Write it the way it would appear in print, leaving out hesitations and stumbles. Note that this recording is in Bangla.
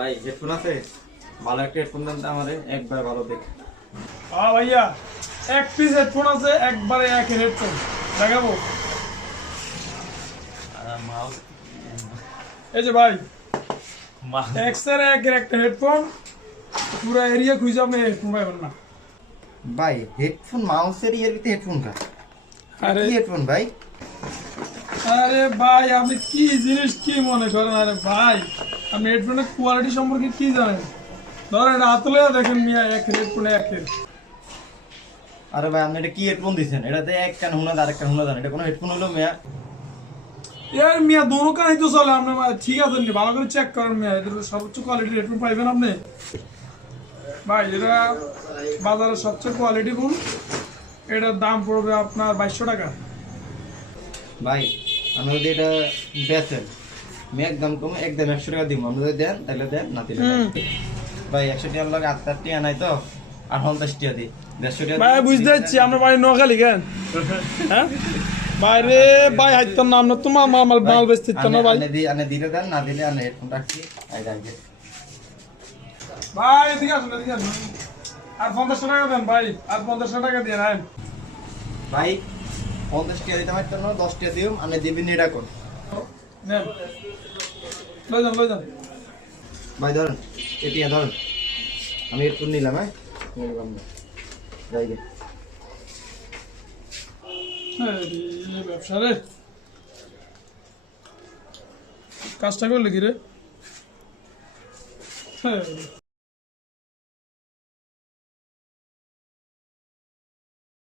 ভাই হেডফোন আছে? ভালো একটা হেডফোন দেন তো আমারে, একবার ভালো দেখে। হ্যাঁ ভাইয়া, এক পিস হেডফোন আছে, একবারে এক হেডফোন দেখাবো। মাউস এই যে ভাই, এক্সের একের একটা হেডফোন, পুরো এরিয়া খুঁজে আপনি হেডফোন পাইবেন না। ভাই হেডফোন মাউসের ইয়ের ভিতরে হেডফোন কা? আরে কি হেডফোন ভাই? আরে ভাই, আপনি কি জিনিস কি মনে করেন? আরে ভাই, আপনি হেডফোনের কোয়ালিটি সম্পর্কে কি জানেন? ধরেন হাতলে দেখেন মিয়া, এক হেডফোন একের। আরে ভাই আপনি এটা কি হেডফোন দিছেন? এটাতে এক কান শোনা যায়, আরেক কান শোনা যায় না। এটা কোনো হেডফোন হলো মিয়া? এর মিয়া দোনো কানই তো চলে। আপনি ঠিক আছে নি, ভালো করে চেক করেন মিয়া, এদের সর্বোচ্চ কোয়ালিটির হেডফোন পাইবেন আপনি। ভাই এটা বাজারের সবচেয়ে কোয়ালিটি ফুল, এটার দাম পড়বে আপনার 2200 টাকা। ভাই আপনি যদি এটা বেচেন, আমি একদম কম, একদম 100 টাকা দিব। আপনি যদি দেন তাহলে দেন, না দিলে নাই। ভাই 100 টাকার লগে 8 টাকা নাই তো, আর 50 টাকা দিই, 150 টাকা ভাই বুঝতে পারছি আমরা বাড়ি নোয়াখালী কেন, হ্যাঁ বাইরে ভাই হাইতাম না, আমরা তোমার মাল বেচতে না ভাই। আনে দিলে দেন, না দিলে আনে হেডফোন রাখছি আই রাখবে। ভাই এদিকে আসুন, এদিকে আসুন, আর 50 টাকা দেন ভাই, আর 50 টাকা দিয়ে নেন ভাই 50 টাকা দিতে পারতেন না, 10 টাকা দিও, আনে দিবেন এটা কোন। নেন, লই যান লই যান। ভাই ধরেন, এটা ধরেন, আমি হেডফোন নিলাম। হ্যাঁ নিলাম না, যাই গে। এই ব্যবসা রে, কাজটা করলে কি রে? হ্যাঁ